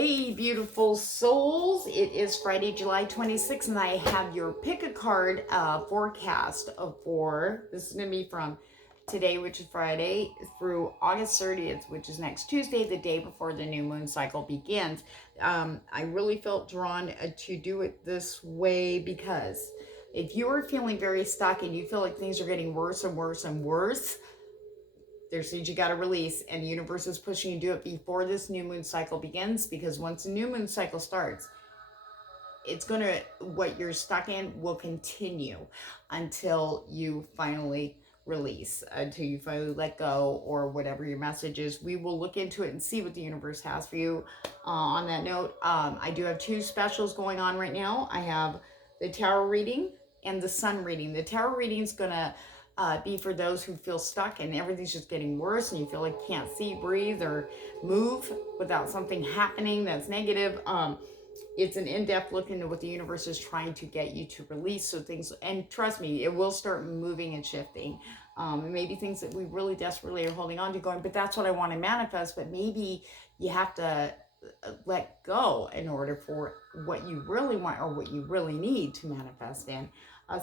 Hey, beautiful souls. It is Friday, July 26th, and I have your pick a card forecast this is going to be from today, which is Friday, through August 30th, which is next Tuesday, the day before the new moon cycle begins. I really felt drawn to do it this way because if you are feeling very stuck and you feel like things are getting worse and worse and worse, there's things you got to release, and the universe is pushing you to do it before this new moon cycle begins, because once the new moon cycle starts, what you're stuck in will continue until you finally release, until you finally let go, or whatever your message is. We will look into it and see what the universe has for you. On that note, I do have two specials going on right now. I have the tarot reading and the sun reading. The tarot reading is going to be for those who feel stuck and everything's just getting worse and you feel like you can't see, breathe, or move without something happening that's negative. It's an in-depth look into what the universe is trying to get you to release. So things, and trust me, it will start moving and shifting. Maybe things that we really desperately are holding on to, going, but that's what I want to manifest. But maybe you have to let go in order for what you really want or what you really need to manifest in.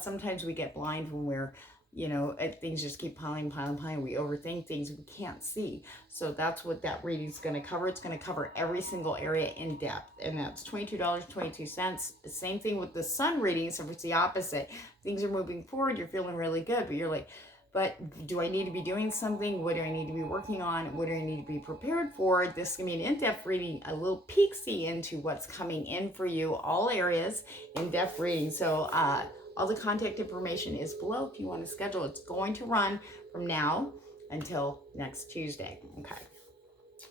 Sometimes we get blind when we're things just keep piling. We overthink things we can't see. So that's what that reading is going to cover. It's going to cover every single area in depth. And that's $22.22. Same thing with the sun reading. So it's the opposite. Things are moving forward. You're feeling really good, but you're like, but do I need to be doing something? What do I need to be working on? What do I need to be prepared for? This is going to be an in-depth reading, a little peek-see into what's coming in for you, all areas, in-depth reading. So, all the contact information is below if you want to schedule. It's going to run from now until next Tuesday. Okay.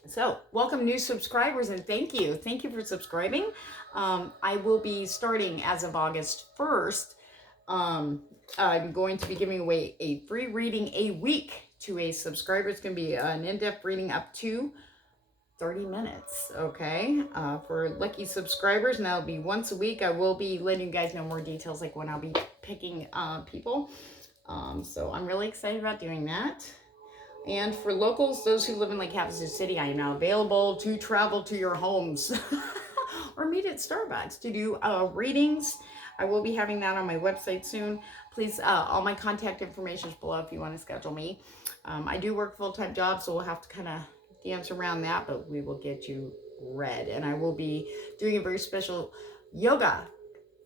So welcome new subscribers, and thank you. Thank you for subscribing. I will be starting as of August 1st. I'm going to be giving away a free reading a week to a subscriber. It's going to be an in-depth reading up to 30 minutes, okay, for lucky subscribers, and that'll be once a week. I will be letting you guys know more details, like when I'll be picking people. So I'm really excited about doing that. And for locals, those who live in Lake Havasu City, I am now available to travel to your homes or meet at Starbucks to do readings. I will be having that on my website soon. Please, all my contact information is below if you want to schedule me. I do work full-time jobs, so we'll have to kind of dance around that, but we will get you read. And I will be doing a very special yoga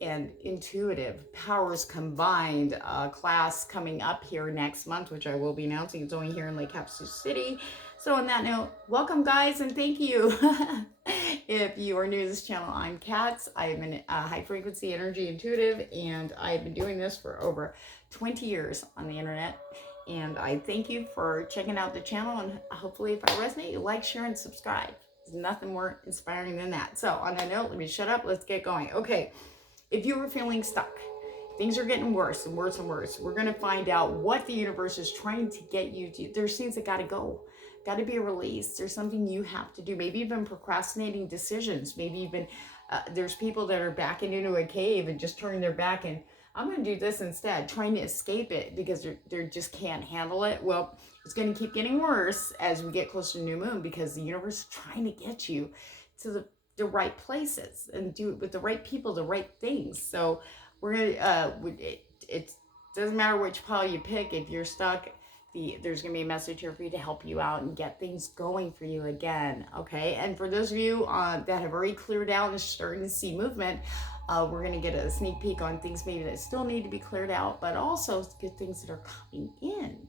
and intuitive powers combined class coming up here next month, which I will be announcing. It's only here in Lake Havasu City. So on that note, welcome guys, and thank you. If you are new to this channel, I'm Katz. I am a high frequency energy intuitive, and I've been doing this for over 20 years on the internet. And I thank you for checking out the channel, and hopefully if I resonate, you like, share, and subscribe. There's nothing more inspiring than that. So on that note, let me shut up. Let's get going. Okay, if you were feeling stuck, things are getting worse and worse and worse. We're going to find out what the universe is trying to get you to. There's things that got to go. Got to be released. There's something you have to do. Maybe you've been procrastinating decisions. Maybe you've been, there's people that are backing into a cave and just turning their back and I'm going to do this instead, trying to escape it because they just can't handle it. Well, it's going to keep getting worse as we get closer to new moon, because the universe is trying to get you to the right places and do it with the right people, the right things. So we're going to, it doesn't matter which pile you pick. If you're stuck, there's going to be a message here for you to help you out and get things going for you again. Okay. And for those of you that have already cleared out and starting to see movement, we're going to get a sneak peek on things maybe that still need to be cleared out, but also good things that are coming in.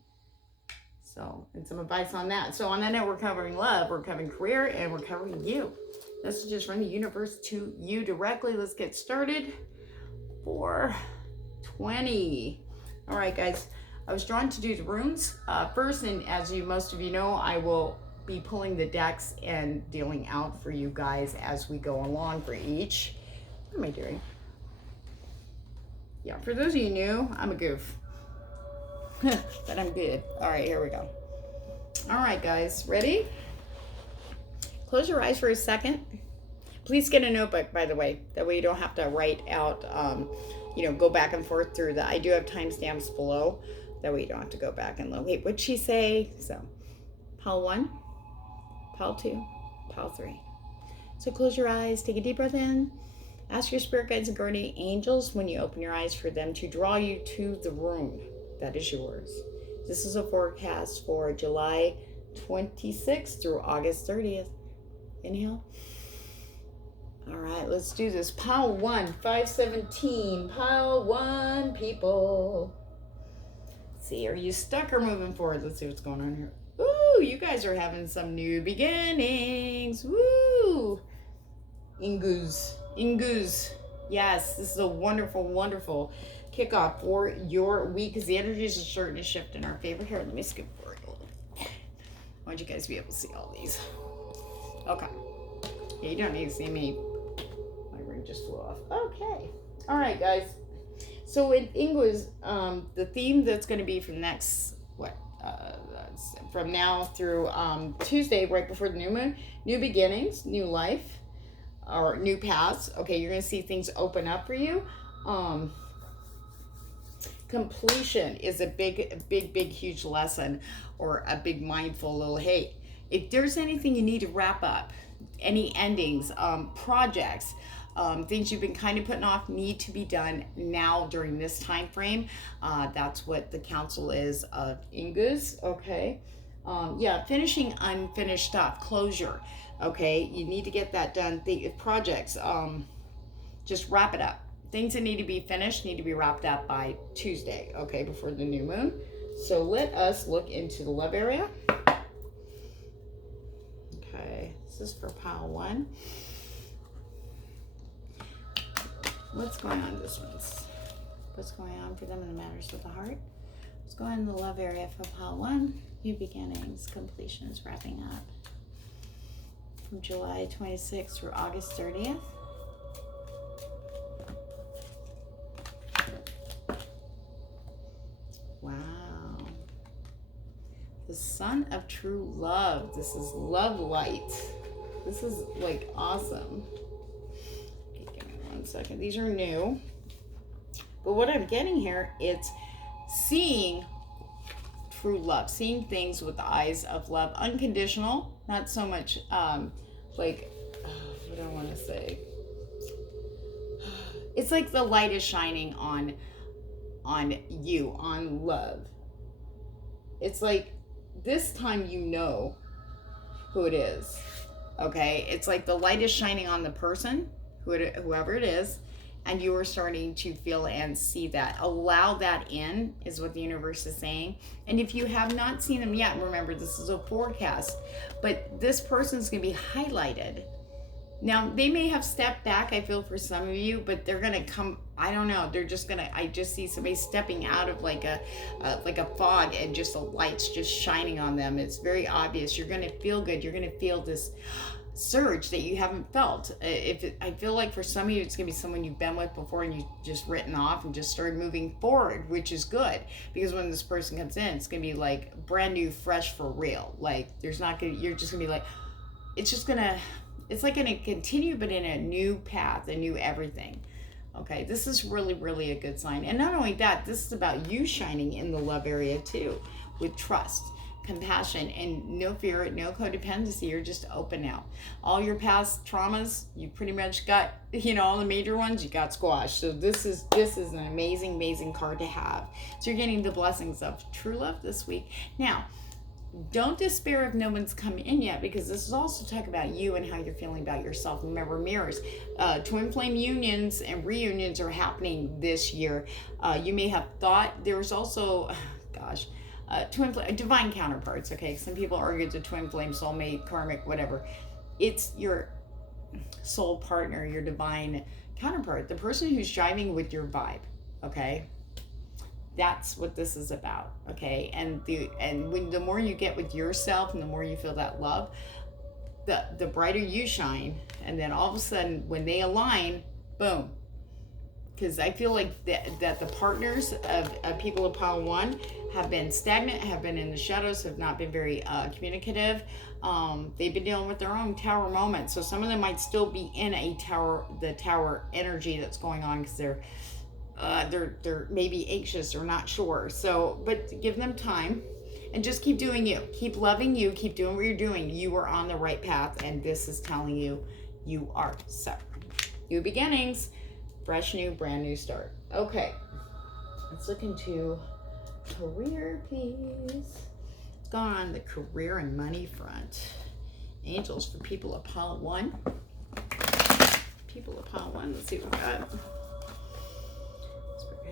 So, and some advice on that. So on that note, we're covering love, we're covering career, and we're covering you. Messages from the universe to you directly. Let's get started. 420. All right, guys. I was drawn to do the runes first, and as most of you know, I will be pulling the decks and dealing out for you guys as we go along for each. What am I doing? Yeah, for those of you new, I'm a goof. But I'm good. All right, here we go. All right, guys, ready? Close your eyes for a second. Please get a notebook, by the way. That way you don't have to write out, go back and forth through that. I do have timestamps below. That way you don't have to go back and look. Wait, what'd she say? So, pile 1, pile 2, pile 3. So close your eyes, take a deep breath in. Ask your spirit guides and guardian angels when you open your eyes for them to draw you to the room that is yours. This is a forecast for July 26th through August 30th. Inhale. All right, let's do this. Pile 1, 517. Pile 1, people. Let's see, are you stuck or moving forward? Let's see what's going on here. Ooh, you guys are having some new beginnings. Woo! Ingus. Yes, this is a wonderful, wonderful kickoff for your week because the energies are starting to shift in our favor. Here, let me skip forward a little bit. I want you guys to be able to see all these. Okay. Yeah, you don't need to see me. My ring just flew off. Okay. All right, guys. So in English, the theme that's going to be for the next, from now through Tuesday, right before the new moon, new beginnings, new life, or new paths. Okay, you're going to see things open up for you. Completion is a big, huge lesson, or a big mindful little, hey, if there's anything you need to wrap up, any endings, projects, things you've been kind of putting off need to be done now during this time frame. That's what the council is of Ingus, okay? Finishing unfinished stuff, closure, okay? You need to get that done. The projects, just wrap it up. Things that need to be finished need to be wrapped up by Tuesday, okay, before the new moon. So let us look into the love area. Okay, this is for pile 1. What's going on this one's? What's going on for them in the matters with the heart? What's going on in the love area for pile 1? New beginnings, completions, wrapping up. From July 26th through August 30th. Wow. The sun of true love. This is love light. This is like awesome. Okay, give me 1 second. These are new. But what I'm getting here, it's seeing true love, seeing things with the eyes of love, unconditional, not so much what do I want to say? It's like the light is shining on you, on love. It's like this time you know who it is, okay? It's like the light is shining on the person, whoever it is, and you are starting to feel and see that. Allow that in, is what the universe is saying. And if you have not seen them yet, remember, this is a forecast, but this person's going to be highlighted. Now, they may have stepped back, I feel, for some of you, but they're going to come, I don't know, they're just going to, I just see somebody stepping out of like a fog, and just the light's just shining on them. It's very obvious. You're going to feel good. You're going to feel this surge that you haven't felt. I feel like for some of you, it's going to be someone you've been with before and you just written off and just started moving forward, which is good, because when this person comes in, it's going to be like brand new, fresh, for real. Like there's not going to, you're just going to be like, it's just going to, it's like going to continue, but in a new path, a new everything. Okay, this is really, really a good sign. And not only that, this is about you shining in the love area too, with trust, compassion, and no fear, no codependency. You're just open now. All your past traumas, you pretty much got, all the major ones, you got squashed. So this is an amazing, amazing card to have. So you're getting the blessings of true love this week. Now, don't despair if no one's come in yet, because this is also talk about you and how you're feeling about yourself. Remember, mirrors, twin flame unions and reunions are happening this year. You may have thought there's also, twin flame, divine counterparts. Okay, some people argue it's a twin flame, soulmate, karmic, whatever. It's your soul partner, your divine counterpart, the person who's driving with your vibe. Okay. That's what this is about, okay? And when the more you get with yourself and the more you feel that love, the brighter you shine. And then all of a sudden, when they align, boom. Because I feel like that the partners of people of pile 1 have been stagnant, have been in the shadows, have not been very communicative. They've been dealing with their own tower moments. So some of them might still be in the tower energy that's going on, because they're maybe anxious or not sure. So, but give them time and just keep doing you. Keep loving you. Keep doing what you're doing. You are on the right path, and this is telling you you are. So, new beginnings, fresh new, brand new start. Okay, let's look into career, please. What's going on the career and money front? Angels for people of pile 1. People of pile 1, let's see what we got.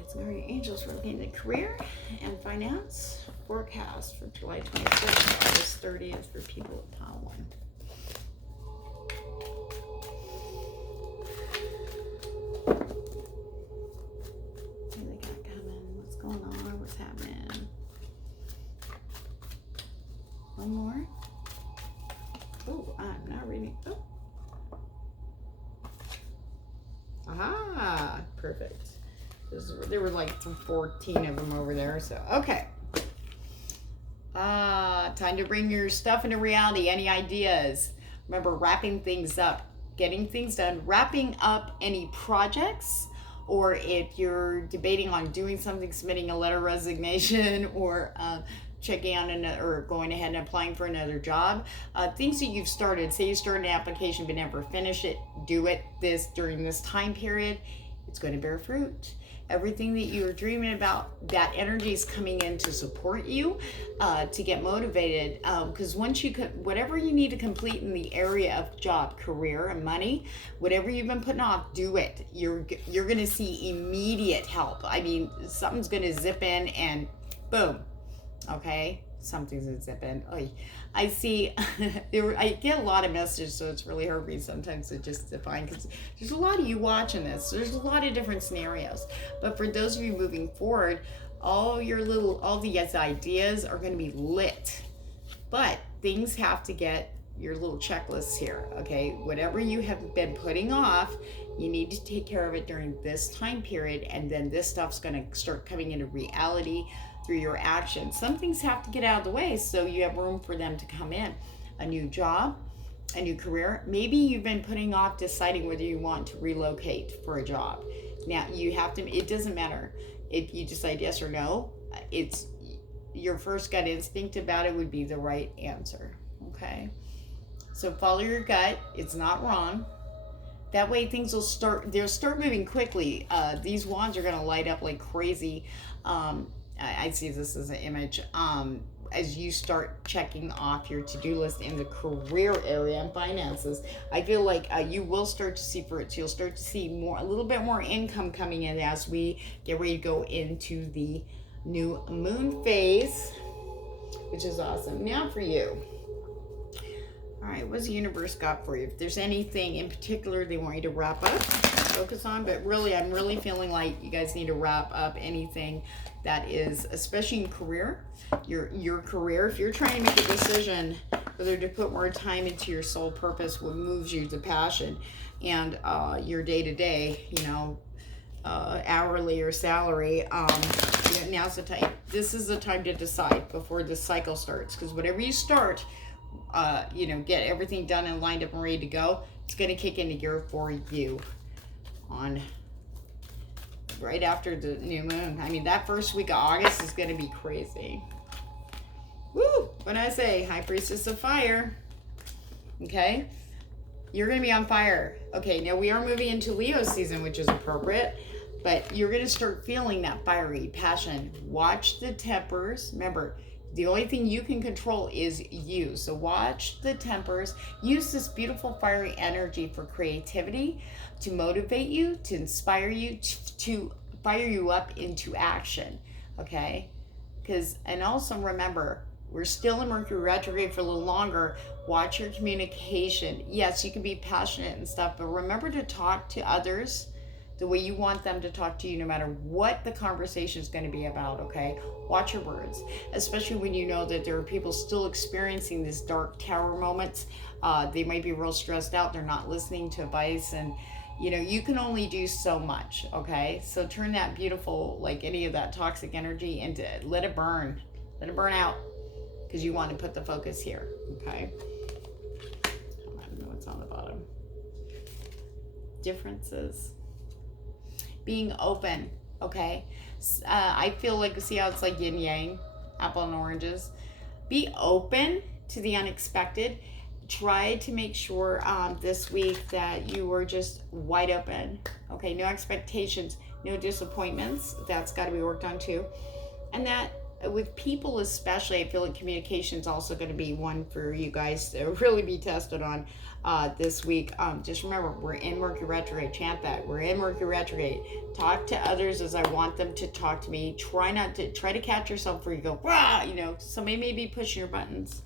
Sorry, angels, we're looking at career and finance forecast for July 26th to August 30th for people of pile 1. What do they got coming? What's going on? What's happening? One more. Oh, I'm not reading. Oh. Aha, perfect. There were like 14 of them over there, so okay. Time to bring your stuff into reality. Any ideas? Remember, wrapping things up, getting things done, wrapping up any projects, or if you're debating on doing something, submitting a letter of resignation, or checking on another, or going ahead and applying for another job, things that you've started. Say you started an application but never finish it, do it during this time period. It's going to bear fruit. Everything that you were dreaming about, that energy is coming in to support you, to get motivated. Because once you whatever you need to complete in the area of job, career, and money, whatever you've been putting off, do it. You're going to see immediate help. I mean, something's going to zip in and boom. Okay, something's going to zip in. Oh, I see. I get a lot of messages, so it's really hard for me sometimes to just define, because there's a lot of you watching this. There's a lot of different scenarios. But for those of you moving forward, all these ideas are going to be lit. But things have to get your little checklists here, okay? Whatever you have been putting off, you need to take care of it during this time period, and then this stuff's going to start coming into reality through your actions. Some things have to get out of the way so you have room for them to come in. A new job, a new career. Maybe you've been putting off deciding whether you want to relocate for a job. Now you have to, it doesn't matter if you decide yes or no. It's your first gut instinct about it would be the right answer, okay? So follow your gut. It's not wrong. That way things will they'll start moving quickly. These wands are going to light up like crazy. I see this as an image. As you start checking off your to-do list in the career area and finances, I feel like you will start to see fruits. You'll start to see a little bit more income coming in as we get ready to go into the new moon phase, which is awesome. Now for you. All right, what's the universe got for you? If there's anything in particular they want you to wrap up, focus on, but really, I'm really feeling like you guys need to wrap up anything that is, especially in career, your career. If you're trying to make a decision whether to put more time into your soul purpose, what moves you to passion, and your day-to-day, hourly or salary, now's the time. This is the time to decide before the cycle starts, because whatever you start, get everything done and lined up and ready to go, it's going to kick into gear for you on right after the new moon. I mean, that first week of August is going to be crazy. Woo! When I say High Priestess of Fire, okay, you're going to be on fire. Okay, now we are moving into Leo season, which is appropriate, but you're going to start feeling that fiery passion. Watch the tempers. Remember, the only thing you can control is you. So watch the tempers. Use this beautiful fiery energy for creativity, to motivate you, to inspire you, to fire you up into action. Okay? And also remember, we're still in Mercury retrograde for a little longer. Watch your communication. Yes, you can be passionate and stuff, but remember to talk to others the way you want them to talk to you, no matter what the conversation is going to be about, okay? Watch your words, especially when you know that there are people still experiencing these dark tower moments. They might be real stressed out. They're not listening to advice, and you can only do so much, okay? So turn that beautiful, like any of that toxic energy into, let it burn out, because you want to put the focus here, okay? I don't know what's on the bottom. Differences. Being open, okay? I feel like, see how it's like yin yang, apple and oranges? Be open to the unexpected. try to make sure this week that you are just wide open. Okay, no expectations, no disappointments. That's got to be worked on too. And that with people especially, I feel like communication is also going to be one for you guys to really be tested on this week. Just remember, we're in Mercury retrograde. Chant that. We're in Mercury retrograde. Talk to others as I want them to talk to me. Try to catch yourself where you go, rah, somebody may be pushing your buttons.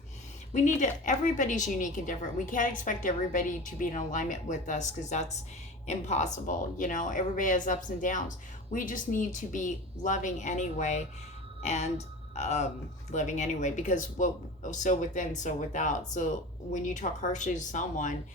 We need to, everybody's unique and different. We can't expect everybody to be in alignment with us, because that's impossible. Everybody has ups and downs. We just need to be loving anyway, and living anyway, because so within, so without. So when you talk harshly to someone,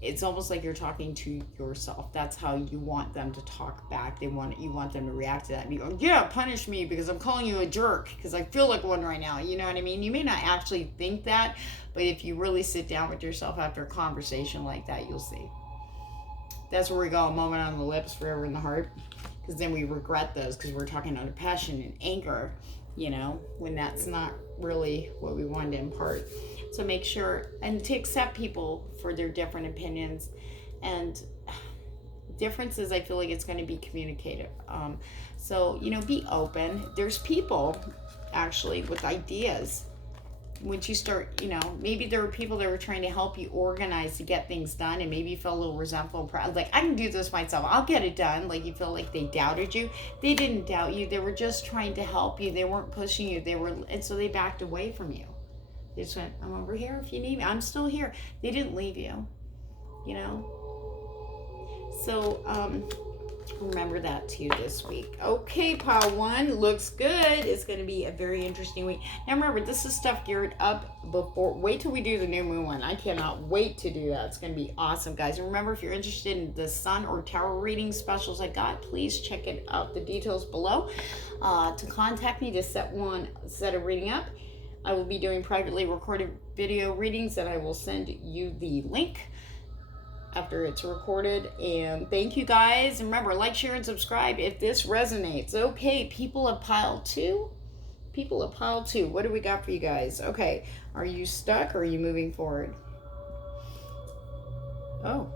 it's almost like you're talking to yourself. That's how you want them to talk back. You want them to react to that and you go, yeah, punish me because I'm calling you a jerk because I feel like one right now. You know what I mean? You may not actually think that, but if you really sit down with yourself after a conversation like that, you'll see. That's where we go, a moment on the lips, forever in the heart. Because then we regret those, because we're talking out of passion and anger, when that's not really what we wanted to impart. So make sure, and to accept people for their different opinions and differences. I feel like it's going to be communicative. So, be open. There's people actually with ideas. Once you start, maybe there were people that were trying to help you organize to get things done, and maybe you felt a little resentful, proud, like, I can do this myself, I'll get it done. Like, you feel like they doubted you. They didn't doubt you. They were just trying to help you. They weren't pushing you. And so they backed away from you. They just went, I'm over here if you need me. I'm still here. They didn't leave you, So, remember that too this week. Okay, pile one, looks good. It's going to be a very interesting week. Now remember, this is stuff geared up before. Wait till we do the new moon one. I cannot wait to do that. It's going to be awesome, guys. And remember, if you're interested in the sun or tarot reading specials I got, please check it out. The details below. To contact me to set a reading up. I will be doing privately recorded video readings, and I will send you the link after it's recorded. And thank you guys. And remember, like, share, and subscribe if this resonates. Okay, people of pile two. What do we got for you guys? Okay, are you stuck or are you moving forward? Oh,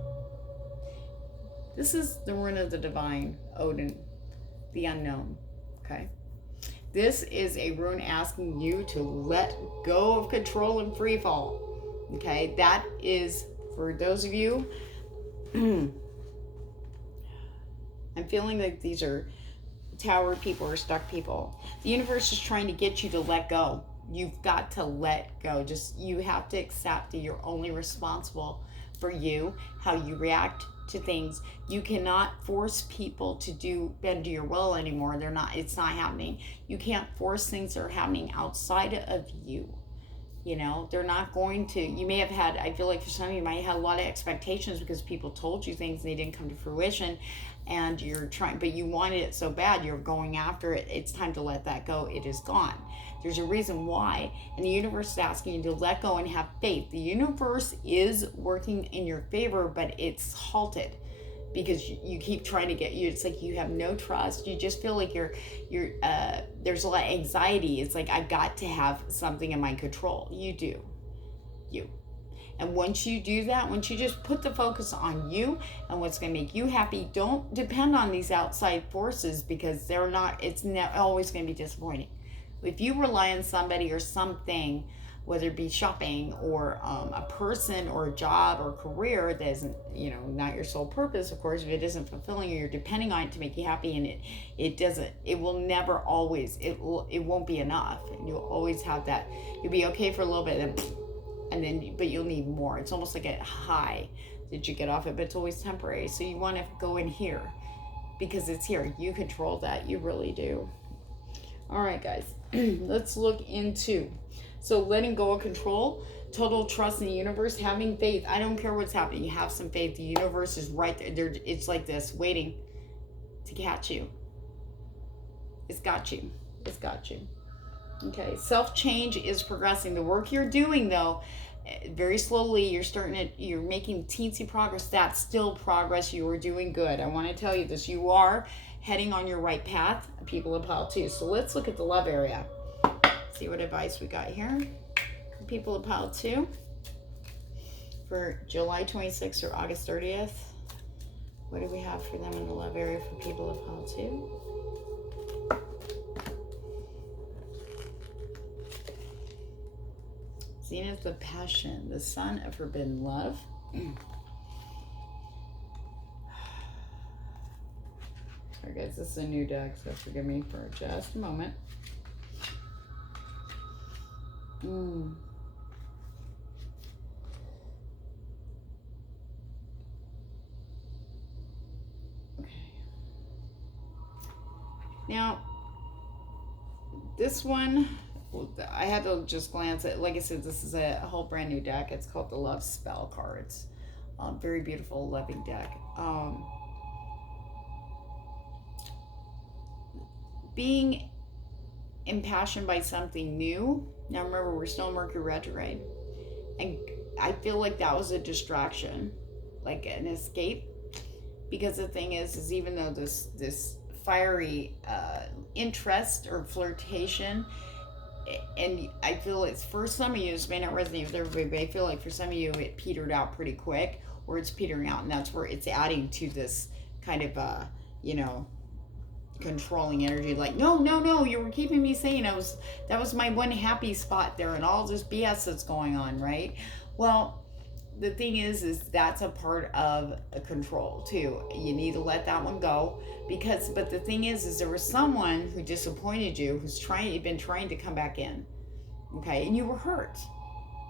this is the rune of the divine, Odin, the unknown. Okay, this is a rune asking you to let go of control and free fall. Okay, that is for those of you. I'm feeling like these are tower people or stuck people. The universe is trying to get you to let go. You've got to let go. You have to accept that you're only responsible for you, how you react to things. You cannot force people to bend to your will anymore. It's not happening. You can't force things that are happening outside of you. They're not going to. You may have had, I feel like for some of you might have had a lot of expectations because people told you things and they didn't come to fruition, and you're trying, but you wanted it so bad, you're going after it. It's time to let that go. It is gone. There's a reason why, and the universe is asking you to let go and have faith. The universe is working in your favor, but it's halted because you keep trying to it's like you have no trust. You just feel like there's a lot of anxiety. It's like, I've got to have something in my control. You do. And once you do that, once you just put the focus on you and what's going to make you happy, don't depend on these outside forces, because it's always going to be disappointing. If you rely on somebody or something, whether it be shopping or a person or a job or career that isn't, not your sole purpose, of course, if it isn't fulfilling you, you're depending on it to make you happy, and it will never always, it won't be enough. And you'll always have that. You'll be okay for a little bit, but you'll need more. It's almost like a high that you get off it, but it's always temporary. So you want to go in here because it's here. You control that. You really do. All right, guys, let's look into. So letting go of control, total trust in the universe, having faith. I don't care what's happening. You have some faith. The universe is right there. It's like this, waiting to catch you. It's got you. Okay, self-change is progressing. The work you're doing, though, very slowly, you're making teensy progress. That's still progress. You are doing good. I want to tell you this. You are heading on your right path, people of pile 2. So let's look at the love area. See what advice we got here. People of pile 2. for July 26th or August 30th. What do we have for them in the love area for people of Hell too? Zenith of Passion, the Sun of Forbidden Love. Alright guys, this is a new deck, so forgive me for just a moment. Okay. Now, this one, I had to just glance at, like I said, this is a whole brand new deck. It's called the Love Spell Cards. Very beautiful, loving deck. Being impassioned by something new. Now remember, we're still in Mercury retrograde. And I feel like that was a distraction, like an escape. Because the thing is even though this fiery interest or flirtation, and I feel it's for some of you, this may not resonate with everybody, but I feel like for some of you it petered out pretty quick, or it's petering out, and that's where it's adding to this kind of controlling energy, like no, you were keeping me sane. That was my one happy spot there, and all this BS that's going on, right? Well, the thing is that's a part of a control too. You need to let that one go, but the thing is there was someone who disappointed you, who's been trying to come back in, okay, and you were hurt,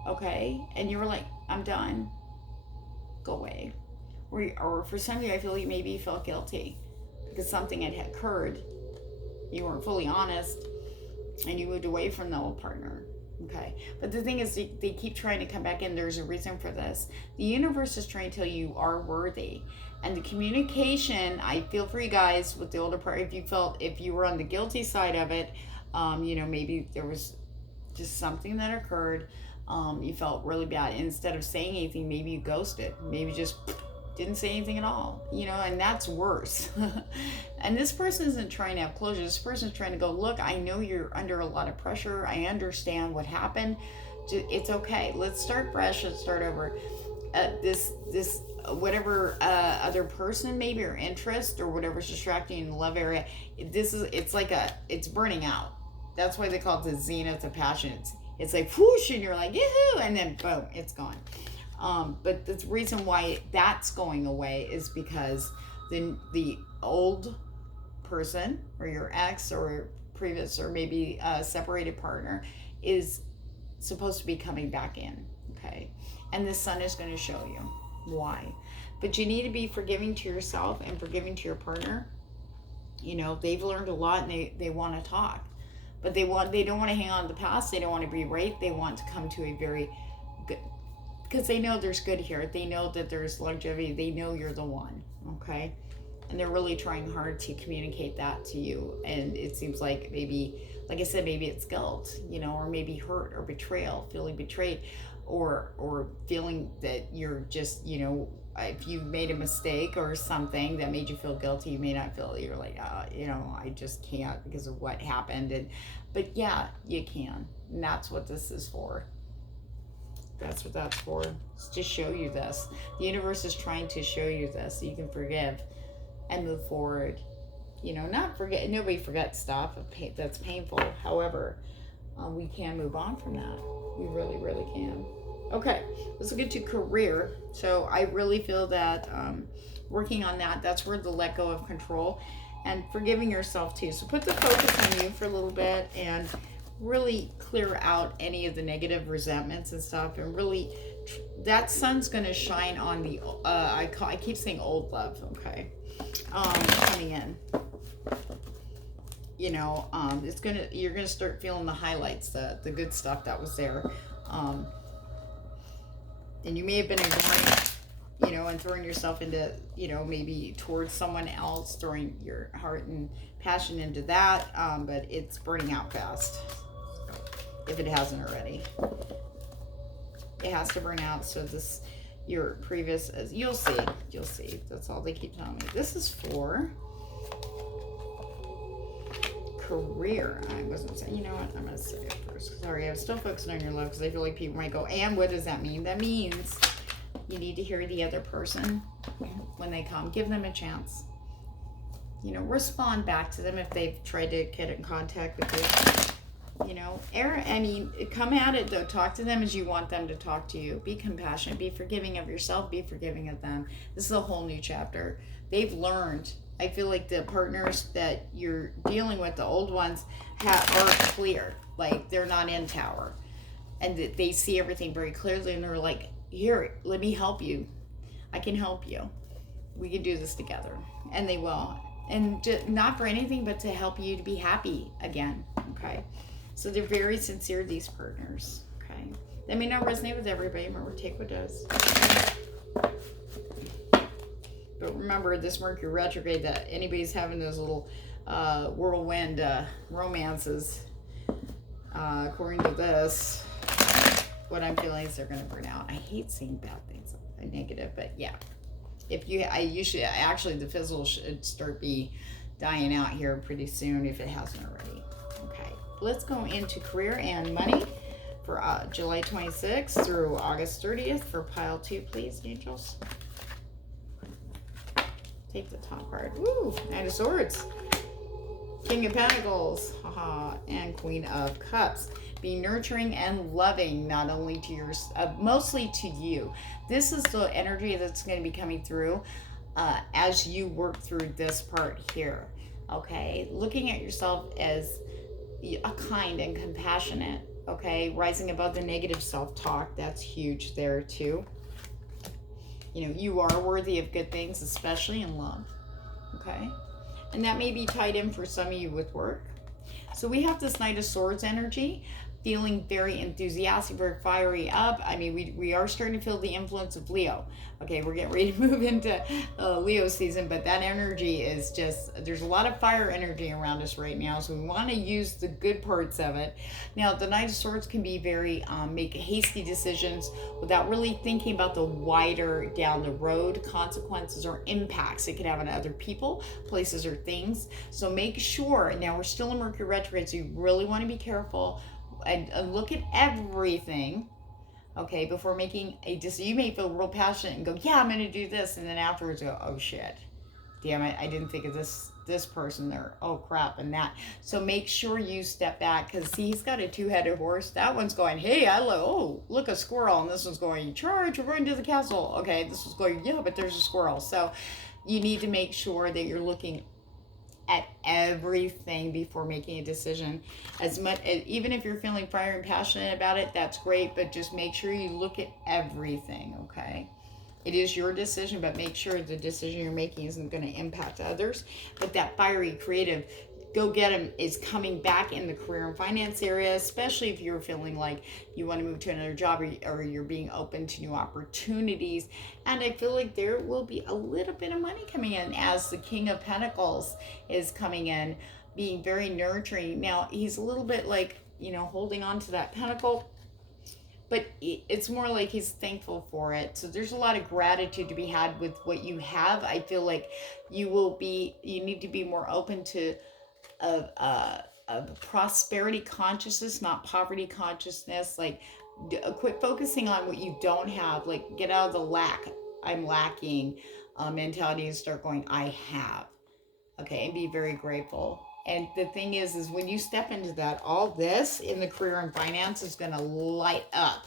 okay, and you were like, I'm done, go away. Or for some of you, I feel like maybe you felt guilty because something had occurred, you weren't fully honest, and you moved away from the old partner. Okay, but the thing is, they keep trying to come back in. There's a reason for this. The universe is trying to tell you are worthy, and the communication, I feel for you guys with the older part. If you were on the guilty side of it, maybe there was just something that occurred. You felt really bad. Instead of saying anything, maybe you ghosted. Maybe just didn't say anything at all, and that's worse. And this person isn't trying to have closure. This person's trying to go, look, I know you're under a lot of pressure. I understand what happened. It's okay. Let's start fresh. Let's start over. This whatever other person maybe, or interest, or whatever's distracting you in the love area, it's burning out. That's why they call it the zenith of passion. It's like whoosh, and you're like, yoo-hoo, and then boom, it's gone. But the reason why that's going away is because the old person, or your ex, or previous, or maybe a separated partner, is supposed to be coming back in, okay? And the sun is going to show you why. But you need to be forgiving to yourself and forgiving to your partner. They've learned a lot, and they want to talk, but they don't want to hang on to the past. They don't want to be right. They want to come to a very good, because they know there's good here. They know that there's longevity. They know you're the one, okay? And they're really trying hard to communicate that to you. And it seems like maybe, like I said, maybe it's guilt, or maybe hurt or betrayal, feeling betrayed, or feeling that you're just, if you made a mistake or something that made you feel guilty, you may not feel, you're like, I just can't because of what happened. But yeah, you can. And that's what this is for. That's what that's for. It's to show you this. The universe is trying to show you this so you can forgive and move forward. Not forget. Nobody forgets stuff that's painful. However, we can move on from that. We really, really can. Okay, let's get to career. So I really feel that working on that's where the let go of control and forgiving yourself too. So put the focus on you for a little bit and really clear out any of the negative resentments and stuff, and really that sun's going to shine on the I keep saying old love, okay, coming in. You're gonna start feeling the highlights, the good stuff that was there, and you may have been ignoring, and throwing yourself into, maybe towards someone else, throwing your heart and passion into that, but it's burning out fast. If it hasn't already, it has to burn out. So your previous, you'll see. That's all they keep telling me. This is for career. I wasn't saying, what? I'm going to say it first. Sorry, I was still focusing on your love because I feel like people might go, and what does that mean? That means You need to hear the other person when they come. Give them a chance. You know, respond back to them if they've tried to get in contact with you. You know, come at it though. Talk to them as you want them to talk to you. Be compassionate. Be forgiving of yourself. Be forgiving of them. This is a whole new chapter. They've learned. I feel like the partners that you're dealing with, the old ones, are clear. Like, they're not in tower. And they see everything very clearly, and they're like, here, let me help you. I can help you. We can do this together. And they will. And just, not for anything, but to help you to be happy again. Okay? So they're very sincere, these partners. Okay? That may not resonate with everybody. Remember, take what does. But remember, this Mercury retrograde, that anybody's having those little whirlwind romances, according to this, what I'm feeling is they're going to burn out. I hate seeing bad things, negative, but yeah. Actually, the fizzle should start dying out here pretty soon if it hasn't already. Okay, let's go into career and money for July 26th through August 30th for pile 2, please, angels. Take the top card. Woo! Knight of Swords. King of Pentacles. Haha. And Queen of Cups. Be nurturing and loving, not only to mostly to you. This is the energy that's going to be coming through as you work through this part here. Okay? Looking at yourself as a kind and compassionate. Okay? Rising above the negative self-talk. That's huge there too. You know, you are worthy of good things, especially in love. Okay? And that may be tied in for some of you with work. So we have this Knight of Swords energy, feeling very enthusiastic, very fiery up. I mean, we are starting to feel the influence of Leo. Okay, we're getting ready to move into Leo season, but that energy is just, there's a lot of fire energy around us right now, so we want to use the good parts of it. Now, the Knight of Swords can be very, make hasty decisions without really thinking about the wider down the road consequences or impacts it could have on other people, places, or things. So make sure, now we're still in Mercury retrograde, so you really want to be careful and look at everything, okay, before making a decision. You may feel real passionate and go, yeah, I'm going to do this, and then afterwards go, oh shit, damn it, I didn't think of this person there, oh crap, and that. So make sure you step back, because he's got a two-headed horse. That one's going, hey, look, a squirrel, and this one's going, charge, we're going to the castle. Okay, this one's going, yeah, but there's a squirrel. So you need to make sure that you're looking at everything before making a decision. As much, even if you're feeling fire and passionate about it, that's great, but just make sure you look at everything. Okay, it is your decision, but make sure the decision you're making isn't going to impact others. But that fiery, creative, go get him is coming back in the career and finance area, especially if you're feeling like you want to move to another job, or you're being open to new opportunities. And I feel like there will be a little bit of money coming in as the King of Pentacles is coming in, being very nurturing. Now, he's a little bit like, you know, holding on to that pentacle, but it's more like he's thankful for it. So there's a lot of gratitude to be had with what you have. I feel like you need to be more open to of prosperity consciousness, not poverty consciousness. Like, quit focusing on what you don't have. Like, get out of the I'm lacking mentality and start going, I have. Okay, and be very grateful. And the thing is when you step into that, all this in the career and finance is going to light up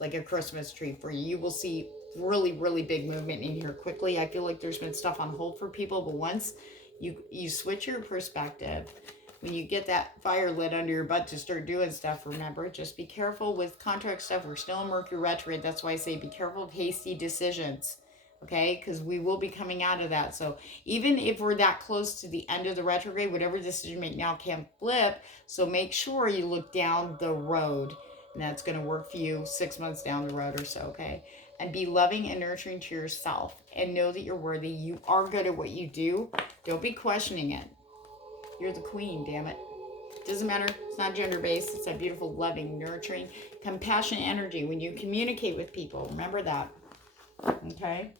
like a Christmas tree for you. You will see really, really big movement in here quickly. I feel like there's been stuff on hold for people, but once you switch your perspective, when you get that fire lit under your butt to start doing stuff, remember, just be careful with contract stuff. We're still in Mercury retrograde. That's why I say be careful of hasty decisions, okay? Because we will be coming out of that. So even if we're that close to the end of the retrograde, whatever decision you make now can flip. So make sure you look down the road, and that's going to work for you 6 months down the road or so, okay? And be loving and nurturing to yourself, and know that you're worthy. You are good at what you do. Don't be questioning it. You're the queen, damn it. Doesn't matter. It's not gender-based. It's that beautiful, loving, nurturing, compassionate energy. When you communicate with people, remember that. Okay?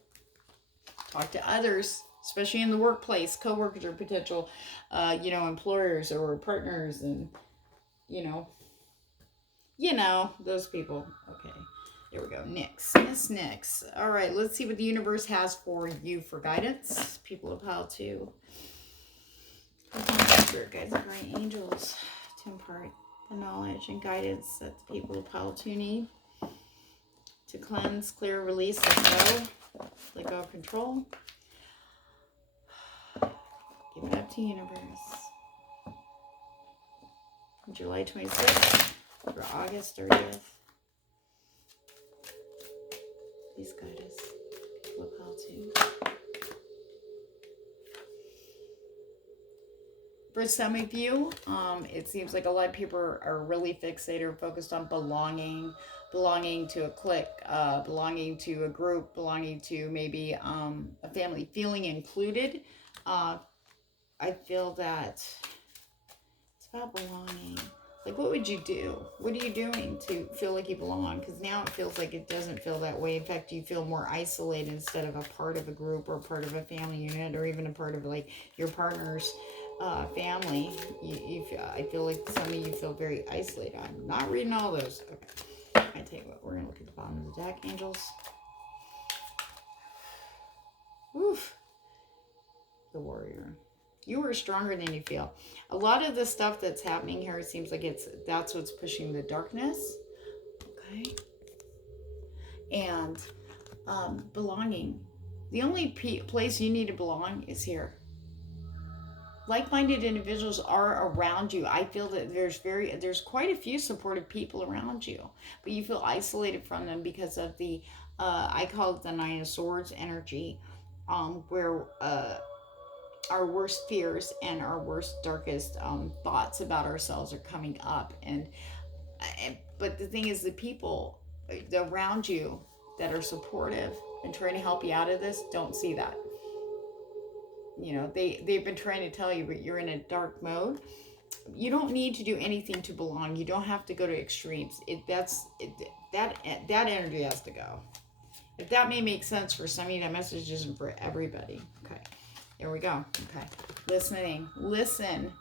Talk to others, especially in the workplace, co-workers or potential, employers or partners, and, you know, those people. Okay. There we go. Nyx. Miss Nyx. All right, let's see what the universe has for you for guidance. People of how to. Spirit guides and guardian angels to impart the knowledge and guidance that the people of how to need to cleanse, clear, release, let go of control. Give it up to universe. July 26th through August 30th. Please guide us. Look how to. For some of you, it seems like a lot of people are really fixated or focused on belonging to a clique, belonging to a group, belonging to maybe a family, feeling included. I feel that it's about belonging. Like, what would you do? What are you doing to feel like you belong? Because now it feels like it doesn't feel that way. In fact, you feel more isolated instead of a part of a group or a part of a family unit or even a part of like your partner's family. I feel like some of you feel very isolated. I'm not reading all those. Okay. I tell you what, we're going to look at the bottom of the deck, angels. Oof. The warrior. You are stronger than you feel. A lot of the stuff that's happening here, it seems like that's what's pushing the darkness. Okay. And belonging. The only place you need to belong is here. Like-minded individuals are around you. I feel that there's quite a few supportive people around you, but you feel isolated from them because of the I call it the Nine of Swords energy, where our worst fears and our worst, darkest thoughts about ourselves are coming up. But the thing is, the people around you that are supportive and trying to help you out of this don't see that. You know, they've been trying to tell you, but you're in a dark mode. You don't need to do anything to belong. You don't have to go to extremes. That energy has to go. If that may make sense for some of you, that message isn't for everybody. Okay. There we go. Okay. Listening. Listen.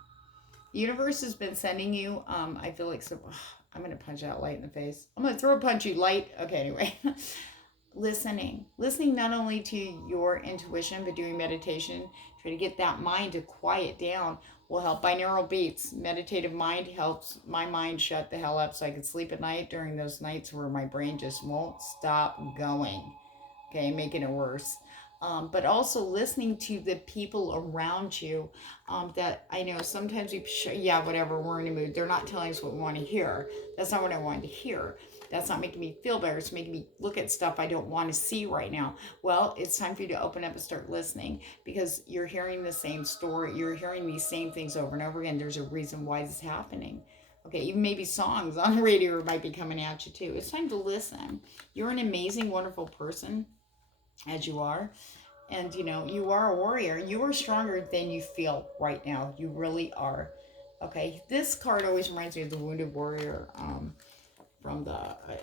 The universe has been sending you, I feel like, I'm going to punch out light in the face. I'm going to throw a punch you light. Okay, anyway. Listening not only to your intuition, but doing meditation, try to get that mind to quiet down will help. Binaural beats, meditative mind helps my mind shut the hell up so I can sleep at night during those nights where my brain just won't stop going. Okay, making it worse. But also listening to the people around you that I know sometimes whatever, we're in a mood. They're not telling us what we want to hear. That's not what I wanted to hear. That's not making me feel better. It's making me look at stuff I don't want to see right now. Well, it's time for you to open up and start listening because you're hearing the same story. You're hearing these same things over and over again. There's a reason why this is happening. Okay, even maybe songs on the radio might be coming at you too. It's time to listen. You're an amazing, wonderful person as you are. And, you know, you are a warrior. You are stronger than you feel right now. You really are. Okay, this card always reminds me of the Wounded Warrior from the I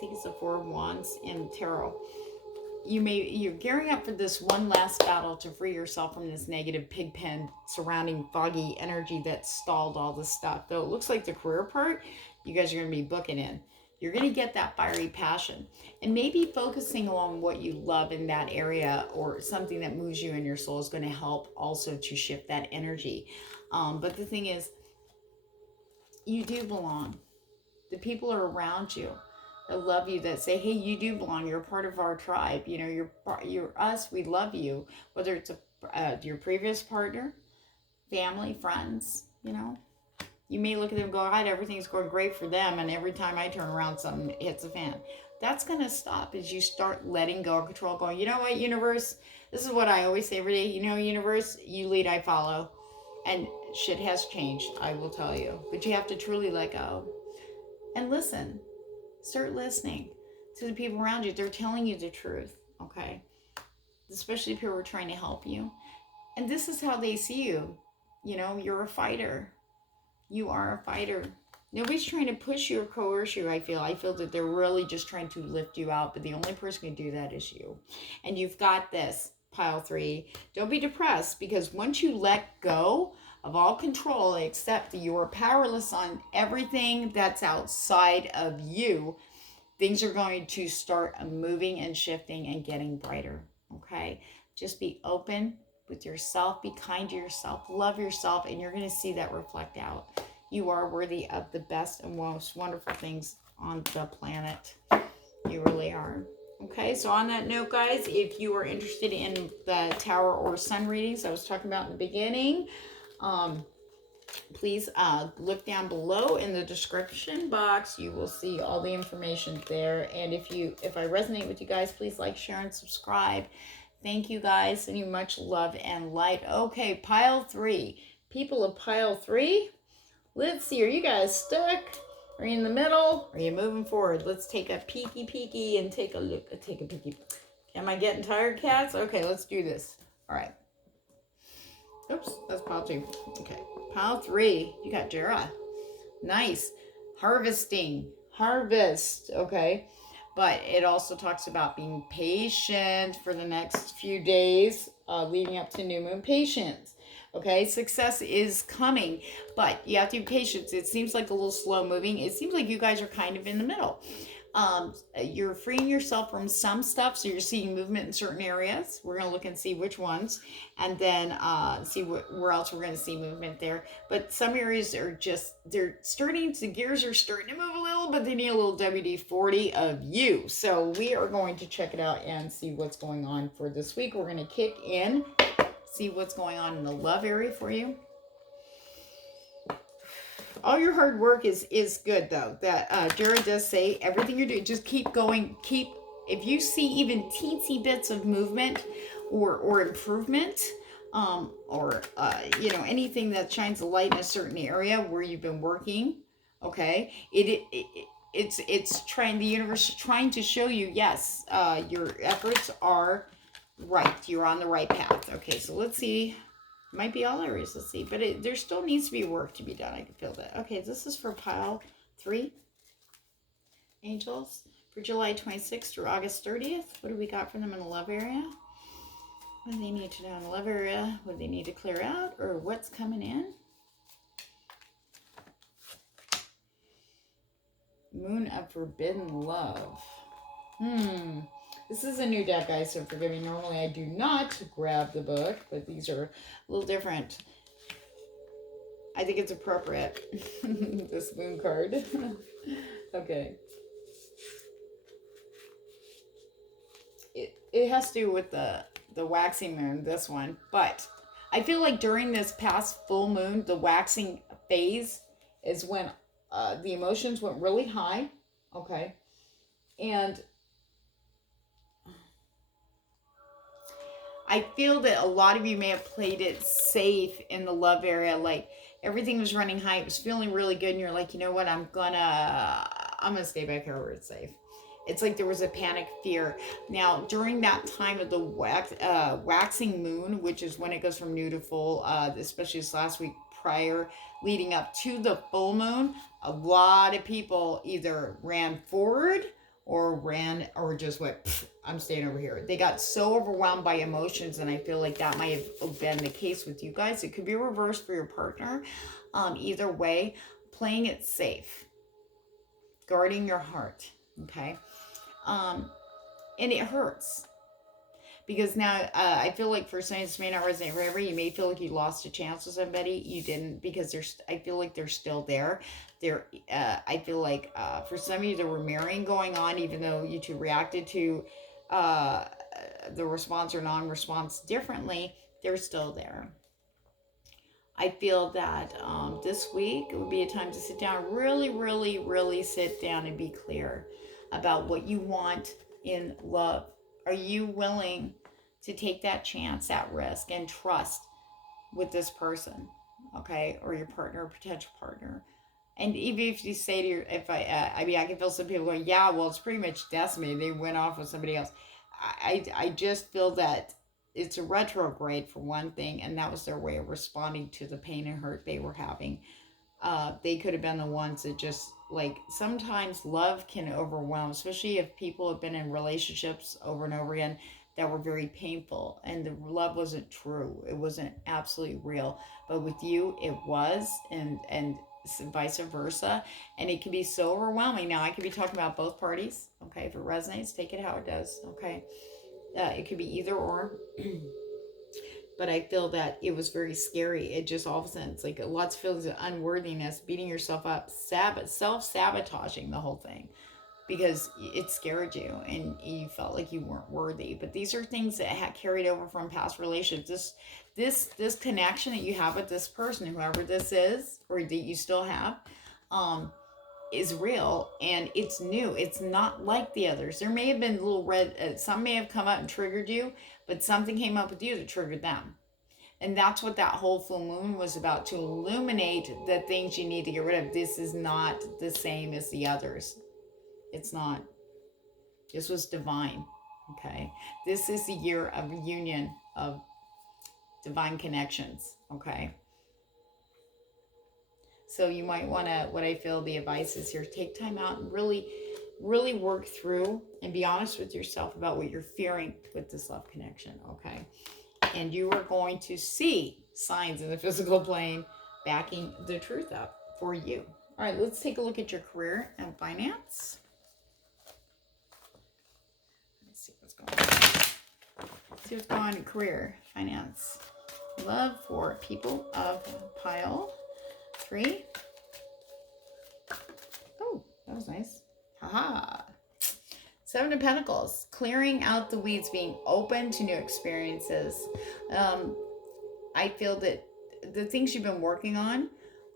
think it's the Four of Wands in Tarot. You're gearing up for this one last battle to free yourself from this negative pig pen surrounding foggy energy that stalled all this stuff. Though it looks like the career part, you guys are going to be booking in. You're going to get that fiery passion. And maybe focusing on what you love in that area or something that moves you in your soul is going to help also to shift that energy. But the thing is, you do belong. The people are around you that love you, that say, hey, you do belong. You're part of our tribe. You know, you're us. We love you. Whether it's your previous partner, family, friends, you know. You may look at them and go, God, everything's going great for them. And every time I turn around, something hits a fan. That's going to stop as you start letting go of control, going, you know what, universe? This is what I always say every day. You know, universe, you lead, I follow. And shit has changed, I will tell you. But you have to truly let go. And listen. Start listening to the people around you. They're telling you the truth, okay? Especially people who are trying to help you. And this is how they see you. You know, you're a fighter. You are a fighter. Nobody's trying to push you or coerce you, I feel. I feel that they're really just trying to lift you out, but the only person who can do that is you. And you've got this, pile 3. Don't be depressed, because once you let go of all control, except that you are powerless on everything that's outside of you. Things are going to start moving and shifting and getting brighter. Okay, just be open with yourself, be kind to yourself, love yourself, and you're going to see that reflect out. You are worthy of the best and most wonderful things on the planet. You really are. Okay, so on that note, guys, if you are interested in the Tower or Sun readings I was talking about in the beginning, please look down below in the description box. You will see all the information there. And if I resonate with you guys, please like, share, and subscribe. Thank you, guys. Sending you much love and light. Okay, pile 3. People of pile 3, let's see. Are you guys stuck? Are you in the middle? Are you moving forward? Let's take a peeky and take a look. Take a peeky. Am I getting tired, cats? Okay, let's do this. All right. Oops, that's pile 2. Okay, pile 3. You got Jera. Nice. Harvesting. Harvest. Okay. But it also talks about being patient for the next few days leading up to new moon. Patience. Okay, success is coming, but you have to be patient. It seems like a little slow moving. It seems like you guys are kind of in the middle. You're freeing yourself from some stuff, so you're seeing movement in certain areas. We're going to look and see which ones, and then see where else we're going to see movement there. But some areas are just, the gears are starting to move a little, but they need a little WD-40 of you. So we are going to check it out and see what's going on for this week. We're going to kick in, see what's going on in the love area for you. All your hard work is good, though. That Jared does say everything you're doing, just keep going. If you see even teensy bits of movement or improvement, or anything that shines a light in a certain area where you've been working. Okay, it's trying. The universe is trying to show you, yes, your efforts are right. You're on the right path. Okay, so let's see. Might be all areas, let's see. But there still needs to be work to be done. I can feel that. Okay, this is for pile 3. Angels. For July 26th through August 30th. What do we got for them in the love area? What do they need to know in the love area? What do they need to clear out? Or what's coming in? Moon of Forbidden Love. This is a new deck, guys, so forgive me. Normally I do not grab the book, but these are a little different. I think it's appropriate. This moon card. Okay. It has to do with the waxing moon, this one. But I feel like during this past full moon, the waxing phase is when the emotions went really high. Okay. And I feel that a lot of you may have played it safe in the love area. Like everything was running high. It was feeling really good. And you're like, you know what? I'm gonna stay back here where it's safe. It's like there was a panic fear. Now, during that time of the waxing moon, which is when it goes from new to full, especially this last week prior, leading up to the full moon, a lot of people either ran forward or just went, I'm staying over here. They got so overwhelmed by emotions, and I feel like that might have been the case with you guys. It could be reversed for your partner. Either way, playing it safe, guarding your heart, okay? And it hurts. Because now, I feel like for some, this may not resonate for everybody. You may feel like you lost a chance with somebody. You didn't, because I feel like they're still there. I feel like for some of you, there were mirroring going on, even though you two reacted to the response or non-response differently. They're still there. I feel that this week it would be a time to sit down, really sit down and be clear about what you want in love. Are you willing to take that chance, that risk, and trust with this person, okay, or your partner or potential partner? And even if you say to your, I can feel some people going, yeah, well, it's pretty much destiny. They went off with somebody else. I just feel that it's a retrograde for one thing, and that was their way of responding to the pain and hurt they were having. They could have been the ones that just, like, sometimes love can overwhelm, especially if people have been in relationships over and over again. that were very painful, and the love wasn't true. It wasn't absolutely real. But with you, it was, and vice versa. And it can be so overwhelming. Now, I could be talking about both parties. Okay, if it resonates, take it how it does. Okay, it could be either or. But I feel that it was very scary. It just all of a sudden, it's like lots of feelings of unworthiness, beating yourself up, self-sabotaging the whole thing because it scared you and you felt like you weren't worthy. But these are things that had carried over from past relationships. This connection that you have with this person, whoever this is, or that you still have, is real, and it's new. It's not like the others. There may have been little red, some may have come up and triggered you, but something came up with you that triggered them. And that's what that whole full moon was about, to illuminate the things you need to get rid of. This is not the same as the others. It's not. This was divine. Okay. This is the year of union, of divine connections. Okay. So you might want to, what I feel the advice is here, take time out and really, really work through and be honest with yourself about what you're fearing with this love connection. Okay. And you are going to see signs in the physical plane backing the truth up for you. All right, let's take a look at your career and finance. Let's see what's going on. See what's going on in career, finance. Love for people of pile 3. Oh, that was nice. Haha. 7 of Pentacles, clearing out the weeds, being open to new experiences. I feel that the things you've been working on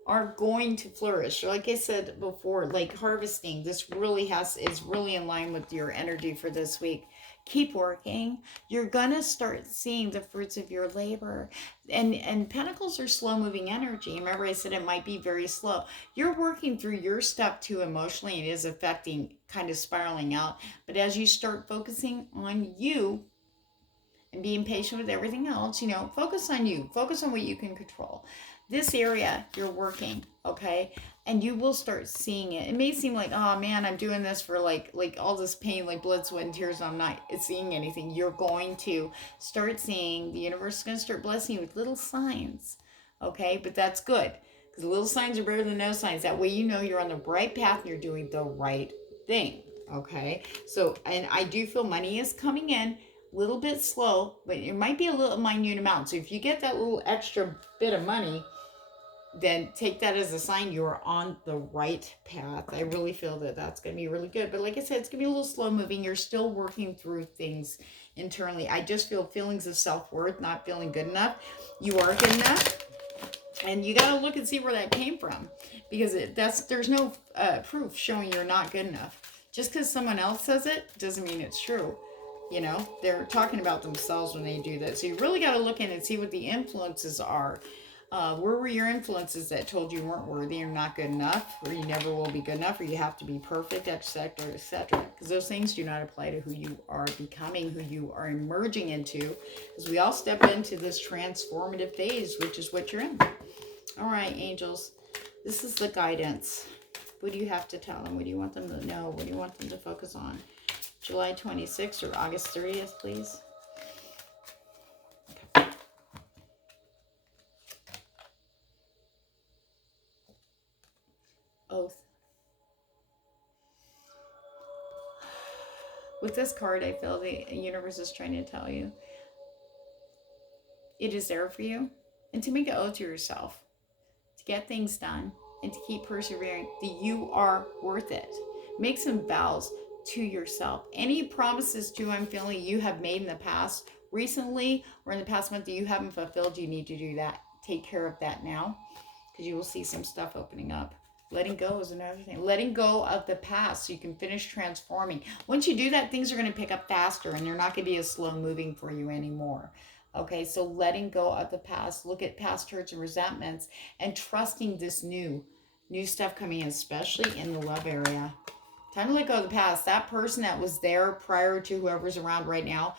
are going to flourish. Like I said before, like harvesting, this really is really in line with your energy for this week. Keep working. You're gonna start seeing the fruits of your labor. And Pentacles are slow moving energy. Remember I said it might be very slow. You're working through your step 2 emotionally. It is affecting, kind of spiraling out. But as you start focusing on you and being patient with everything else, focus on you. Focus on what you can control. This area you're working, okay? And you will start seeing it. It may seem like, oh man, I'm doing this for like all this pain, like blood, sweat, and tears, and I'm not seeing anything. You're going to start seeing, the universe is going to start blessing you with little signs, okay? But that's good, because little signs are better than no signs. That way you know you're on the right path and you're doing the right thing, okay? So, and I do feel money is coming in, little bit slow, but it might be a little minute amount. So if you get that little extra bit of money, then take that as a sign you're on the right path. I really feel that that's going to be really good. But like I said, it's going to be a little slow moving. You're still working through things internally. I just feel feelings of self-worth, not feeling good enough. You are good enough. And you got to look and see where that came from. Because there's no proof showing you're not good enough. Just because someone else says it doesn't mean it's true. They're talking about themselves when they do that. So you really got to look in and see what the influences are. Where were your influences that told you weren't worthy or not good enough, or you never will be good enough, or you have to be perfect, etc., etc.? Because those things do not apply to who you are becoming, who you are emerging into. Because we all step into this transformative phase, which is what you're in. All right, angels. This is the guidance. What do you have to tell them? What do you want them to know? What do you want them to focus on? July 26th or August 30th, please. Okay. Oath. With this card, I feel the universe is trying to tell you it is there for you, and to make an oath to yourself, to get things done, and to keep persevering, that you are worth it. Make some vows to yourself. Any promises to, I'm feeling, you have made in the past, recently, or in the past month that you haven't fulfilled, you need to do that. Take care of that now, because you will see some stuff opening up. Letting go is another thing. Letting go of the past so you can finish transforming. Once you do that, things are going to pick up faster and they're not going to be as slow moving for you anymore. Okay, so letting go of the past. Look at past hurts and resentments and trusting this new stuff coming in, especially in the love area. Time to let go of the past. That person that was there prior to whoever's around right now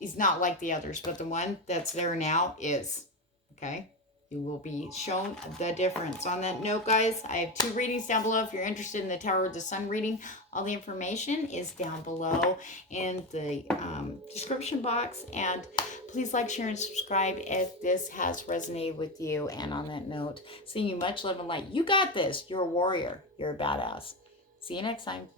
is not like the others, but the one that's there now is. Okay? you will be shown the difference. On that note, guys, I have 2 readings down below. If you're interested in the Tower of the Sun reading, all the information is down below in the description box. And please like, share, and subscribe if this has resonated with you. And on that note, seeing you much love and light. You got this. You're a warrior. You're a badass. See you next time.